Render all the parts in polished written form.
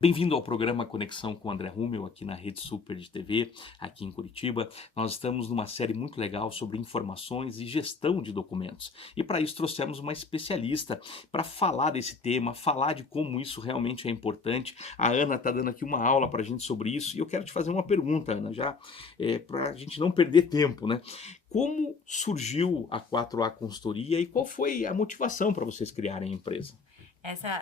Bem-vindo ao programa Conexão com André Rummel, aqui na Rede Super de TV, aqui em Curitiba. Nós estamos numa série muito legal sobre informações e gestão de documentos. E para isso trouxemos uma especialista para falar desse tema, falar de como isso realmente é importante. A Ana está dando aqui uma aula para a gente sobre isso e eu quero te fazer uma pergunta, Ana, já para a gente não perder tempo, né? Como surgiu a 4A Consultoria e qual foi a motivação para vocês criarem a empresa?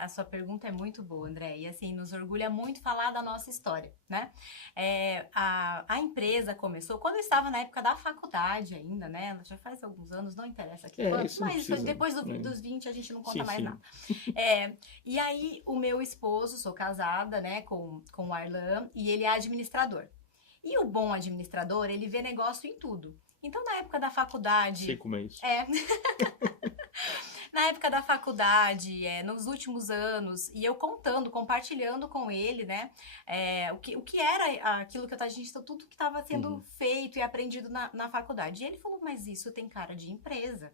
A sua pergunta é muito boa, André, e assim, nos orgulha muito falar da nossa história, né? A empresa começou, quando eu estava na época da faculdade ainda, né? Ela já faz alguns anos, não interessa aqui quantos, Isso não mas precisa, depois né? dos 20 a gente não conta Sim, mais sim. nada. E aí, o meu esposo, sou casada, né, com o Arlan, e ele é administrador. E o bom administrador, ele vê negócio em tudo. Então, na época da Sei faculdade, como é isso. é, na época da faculdade, nos últimos anos, e eu contando, compartilhando com ele, né, o que era aquilo que a gente, tudo que estava sendo Uhum. feito e aprendido na faculdade. E ele falou, mas isso tem cara de empresa.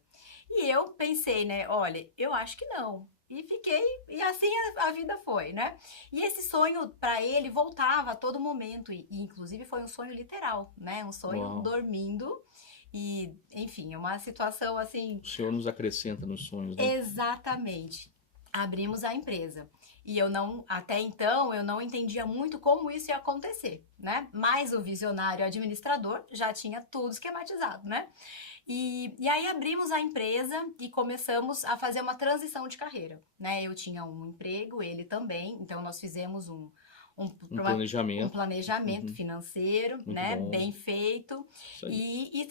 E eu pensei, né, olha, eu acho que não. E fiquei, e assim a vida foi, né? E esse sonho para ele voltava a todo momento, e inclusive foi um sonho literal, né? Um sonho Uau. dormindo. E, enfim, é uma situação assim. O Senhor nos acrescenta nos sonhos, né? Exatamente. Abrimos a empresa. E eu não, até então, eu não entendia muito como isso ia acontecer, né? Mas o visionário administrador já tinha tudo esquematizado, né? E aí abrimos a empresa e começamos a fazer uma transição de carreira, né? Eu tinha um emprego, ele também, então nós fizemos um, Um um planejamento. planejamento Uhum. financeiro, Muito né? bom. Bem feito. Isso aí. E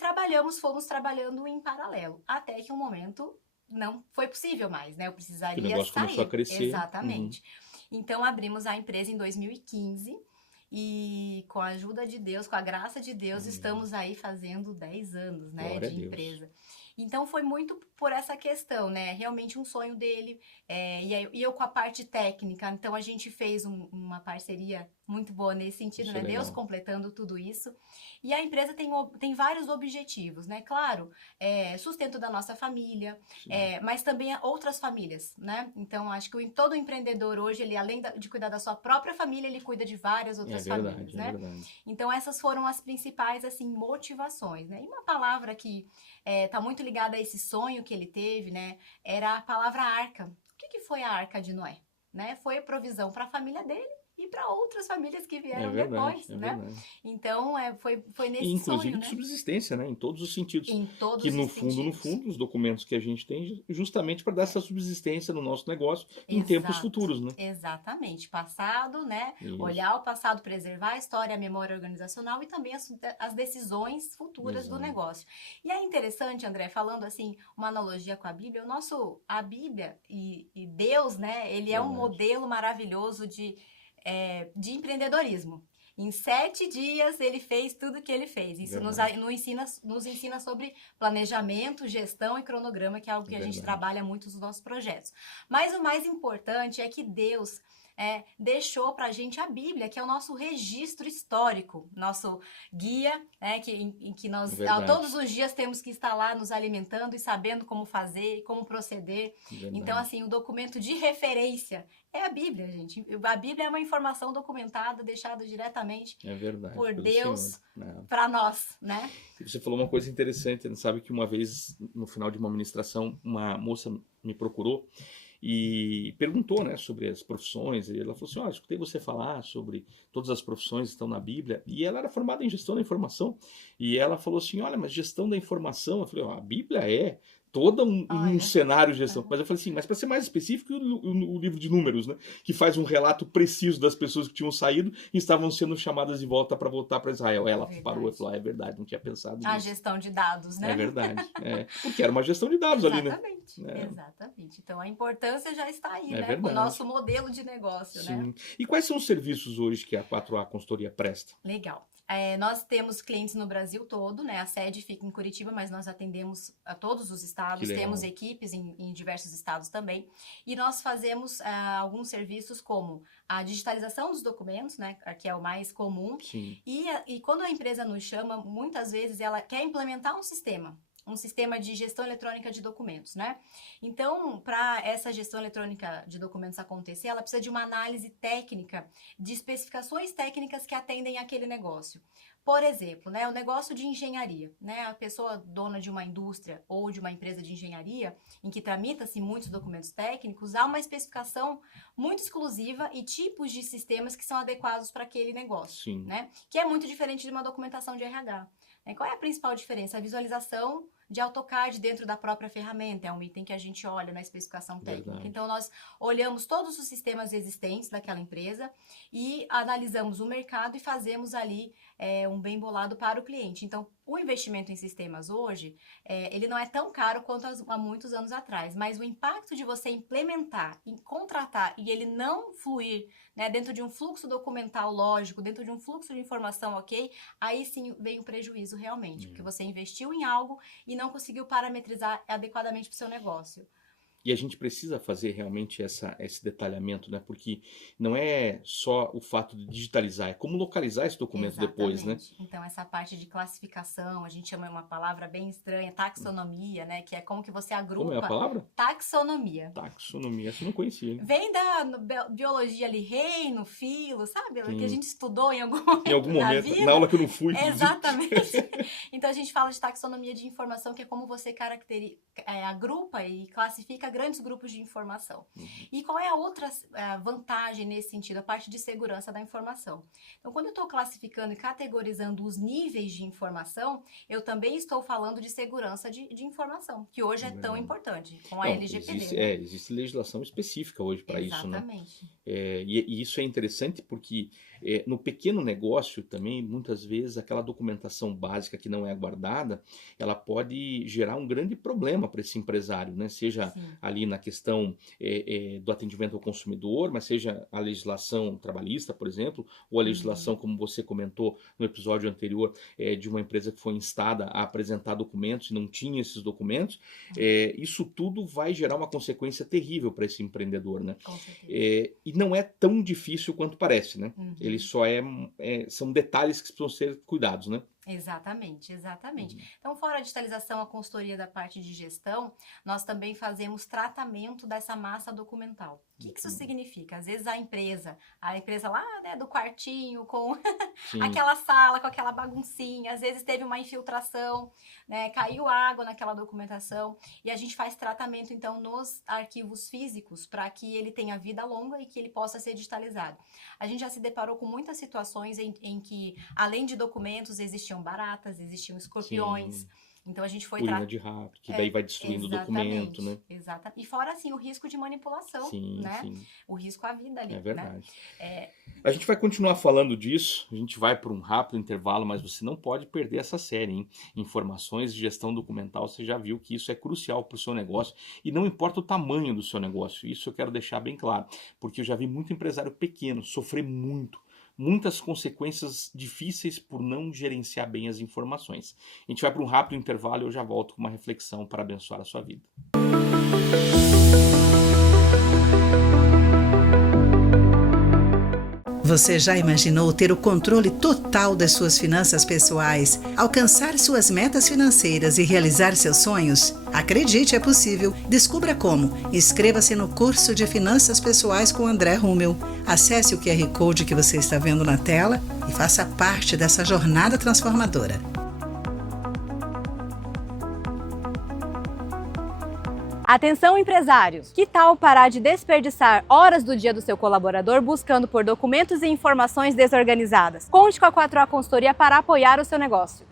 fomos trabalhando em paralelo, até que um momento não foi possível mais, né? Eu Que o precisaria negócio começou a sair. crescer. Uhum. Exatamente. Então abrimos a empresa em 2015 e com a ajuda de Deus, com a graça de Deus, Amém. estamos aí fazendo 10 anos, né, Glória a de Deus. empresa. Então foi muito por essa questão, né? Realmente um sonho dele. E eu com a parte técnica. Então a gente fez uma parceria muito boa nesse sentido, Isso é né? Deus legal. completando tudo isso. E a empresa tem vários objetivos, né? Claro, sustento da nossa família, Sim. mas também outras famílias, né? Então acho que todo empreendedor hoje, ele além de cuidar da sua própria família, ele cuida de várias É outras famílias, verdade, é né? verdade. Então essas foram as principais assim motivações, né? E uma palavra que está muito ligada a esse sonho que ele teve, né? Era a palavra arca. O que foi a arca de Noé? Né? Foi a provisão para a família dele e para outras famílias que É vieram verdade, depois, é né? verdade. Então foi E nesse inclusive sonho, de né? subsistência, né? Em todos os sentidos. Em Que todos os no sentidos. fundo, os documentos que a gente tem justamente para dar essa subsistência no nosso negócio em tempos Exato, futuros, né? exatamente. Passado, né? Isso, Olhar o passado, preservar a história, a memória organizacional e também as decisões futuras do exato. negócio. E é interessante, André, falando assim, uma analogia com a Bíblia, a Bíblia e Deus, né? Ele é um Verdade. modelo maravilhoso de empreendedorismo. Em 7 dias ele fez tudo que ele fez. Isso Verdade. nos ensina sobre planejamento, gestão e cronograma, que é algo que a gente Verdade. trabalha muito nos nossos projetos. Mas o mais importante é que Deus deixou para a gente a Bíblia, que é o nosso registro histórico, nosso guia, né, em que nós todos Verdade. os dias temos que estar lá nos alimentando e sabendo como fazer e como proceder. Então, Verdade. assim, o documento de referência é a Bíblia, gente. A Bíblia é uma informação documentada, deixada diretamente É verdade, por pelo Senhor. Deus Né? para nós, né? E você falou uma coisa interessante, né? Sabe que uma vez, no final de uma ministração, uma moça me procurou e perguntou, né, sobre as profissões. E ela falou assim: olha, escutei você falar sobre todas as profissões que estão na Bíblia. E ela era formada em gestão da informação. E ela falou assim: olha, mas gestão da informação. Eu falei: ó, a Bíblia é todo um Olha, cenário de gestão. Mas eu falei assim: mas para ser mais específico, o livro de Números, né, que faz um relato preciso das pessoas que tinham saído e estavam sendo chamadas de volta para voltar para Israel. Ela parou e verdade. falou: ah, é verdade, não tinha pensado A nisso. gestão de dados, É né? verdade. É, porque era uma gestão de dados ali, né? Exatamente, É, exatamente. Então a importância já está aí, é né? O nosso verdade. modelo de negócio, né? Sim. E quais são os serviços hoje que a 4A Consultoria presta? Legal. Nós temos clientes no Brasil todo, né? A sede fica em Curitiba, mas nós atendemos a todos os Que estados, temos legal. equipes em diversos estados também. E nós fazemos alguns serviços como a digitalização dos documentos, né? Que é o mais comum. Sim. E quando a empresa nos chama, muitas vezes ela quer implementar um sistema. um sistema de gestão eletrônica de documentos, né? Então, para essa gestão eletrônica de documentos acontecer, ela precisa de uma análise técnica de especificações técnicas que atendem àquele negócio. Por exemplo, né, o negócio de engenharia, né, a pessoa dona de uma indústria ou de uma empresa de engenharia, em que tramita-se muitos documentos técnicos, há uma especificação muito exclusiva e tipos de sistemas que são adequados para aquele negócio, Sim. né, que é muito diferente de uma documentação de RH. Qual é a principal diferença? A visualização de AutoCAD dentro da própria ferramenta, é um item que a gente olha na especificação técnica. Verdade. Então, nós olhamos todos os sistemas existentes daquela empresa e analisamos o mercado e fazemos ali um bem bolado para o cliente. Então, o investimento em sistemas hoje, ele não é tão caro quanto há muitos anos atrás, mas o impacto de você implementar, em contratar e ele não fluir, né, dentro de um fluxo documental lógico, dentro de um fluxo de informação, ok? Aí sim vem o prejuízo realmente, porque você investiu em algo e não conseguiu parametrizar adequadamente para o seu negócio. E a gente precisa fazer realmente esse detalhamento, né? Porque não é só o fato de digitalizar, é como localizar esse documento depois, né? Então, essa parte de classificação, a gente chama uma palavra bem estranha, taxonomia, né? Que é como que você agrupa... Como é a palavra? Taxonomia. Taxonomia, essa eu não conhecia. Vem da biologia ali, reino, filo, sabe? Sim. Que a gente estudou em algum momento, vida. na aula que eu não fui. Exatamente. Então, a gente fala de taxonomia de informação, que é como você agrupa e classifica grandes grupos de informação. E qual é a outra vantagem nesse sentido? A parte de segurança da informação. Então, quando eu estou classificando e categorizando os níveis de informação, eu também estou falando de segurança de informação, que hoje é tão importante, com a LGPD. Existe legislação específica hoje para isso, né? Exatamente. E isso é interessante porque no pequeno negócio também, muitas vezes, aquela documentação básica que não é guardada, ela pode gerar um grande problema para esse empresário, né? Seja Sim. ali na questão do atendimento ao consumidor, mas seja a legislação trabalhista, por exemplo, ou a legislação, como você comentou no episódio anterior, de uma empresa que foi instada a apresentar documentos e não tinha esses documentos. Isso tudo vai gerar uma consequência terrível para esse empreendedor, né? Com certeza. E não é tão difícil quanto parece, né? Ele só são detalhes que precisam ser cuidados, né? Exatamente. Então, fora a digitalização, a consultoria da parte de gestão, nós também fazemos tratamento dessa massa documental. O que isso significa? Às vezes a empresa lá, né, do quartinho, com aquela sala, com aquela baguncinha, às vezes teve uma infiltração, né, caiu água naquela documentação, e a gente faz tratamento, então, nos arquivos físicos, para que ele tenha vida longa e que ele possa ser digitalizado. A gente já se deparou com muitas situações em que, além de documentos, existiam baratas, existiam escorpiões. Sim. Então a gente foi urina de rato, que daí vai destruindo o documento, né? Exatamente. E fora assim o risco de manipulação, né? Sim. O risco à vida ali, É verdade. né? A gente vai continuar falando disso, a gente vai para um rápido intervalo, mas você não pode perder essa série, hein? Informações de gestão documental, você já viu que isso é crucial para o seu negócio e não importa o tamanho do seu negócio, isso eu quero deixar bem claro, porque eu já vi muito empresário pequeno sofrer muitas consequências difíceis por não gerenciar bem as informações. A gente vai para um rápido intervalo e eu já volto com uma reflexão para abençoar a sua vida. Você já imaginou ter o controle total das suas finanças pessoais, alcançar suas metas financeiras e realizar seus sonhos? Acredite, é possível. Descubra como. Inscreva-se no curso de Finanças Pessoais com André Rummel. Acesse o QR Code que você está vendo na tela e faça parte dessa jornada transformadora. Atenção, empresários! Que tal parar de desperdiçar horas do dia do seu colaborador buscando por documentos e informações desorganizadas? Conte com a 4A Consultoria para apoiar o seu negócio.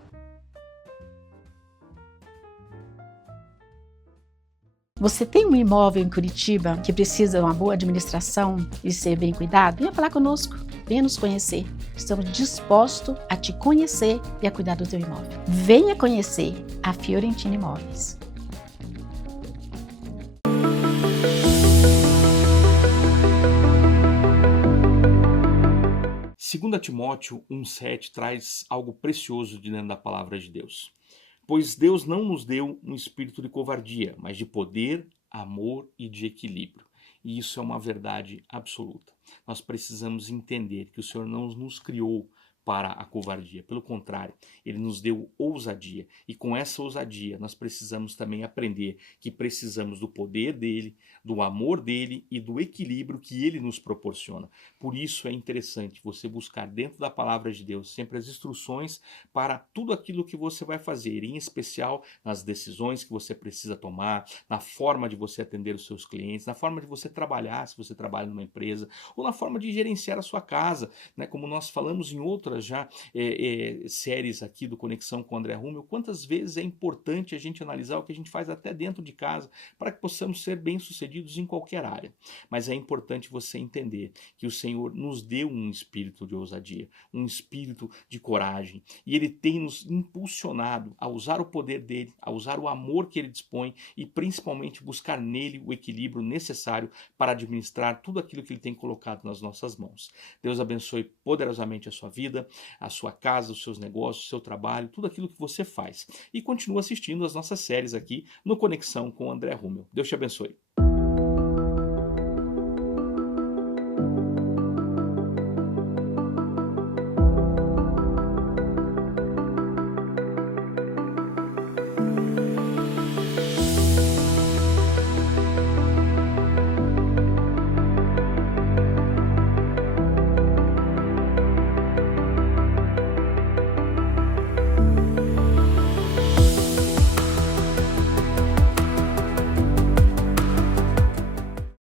Você tem um imóvel em Curitiba que precisa de uma boa administração e ser bem cuidado? Venha falar conosco, venha nos conhecer. Estamos dispostos a te conhecer e a cuidar do teu imóvel. Venha conhecer a Fiorentina Imóveis. 2 Timóteo 1,7 traz algo precioso de dentro da palavra de Deus. Pois Deus não nos deu um espírito de covardia, mas de poder, amor e de equilíbrio. E isso é uma verdade absoluta. Nós precisamos entender que o Senhor não nos criou para a covardia. Pelo contrário, ele nos deu ousadia. E com essa ousadia, nós precisamos também aprender que precisamos do poder dele, do amor dele e do equilíbrio que ele nos proporciona. Por isso é interessante você buscar dentro da palavra de Deus sempre as instruções para tudo aquilo que você vai fazer, em especial nas decisões que você precisa tomar, na forma de você atender os seus clientes, na forma de você trabalhar, se você trabalha numa empresa, ou na forma de gerenciar a sua casa, né? Como nós falamos em outras já séries aqui do Conexão com André Rummel, quantas vezes é importante a gente analisar o que a gente faz até dentro de casa para que possamos ser bem-sucedidos em qualquer área. Mas é importante você entender que o Senhor nos deu um espírito de ousadia, um espírito de coragem, e Ele tem nos impulsionado a usar o poder dele, a usar o amor que Ele dispõe e principalmente buscar nele o equilíbrio necessário para administrar tudo aquilo que Ele tem colocado nas nossas mãos. Deus abençoe poderosamente a sua vida, a sua casa, os seus negócios, o seu trabalho, tudo aquilo que você faz. E continua assistindo as nossas séries aqui no Conexão com André Rummel. Deus te abençoe.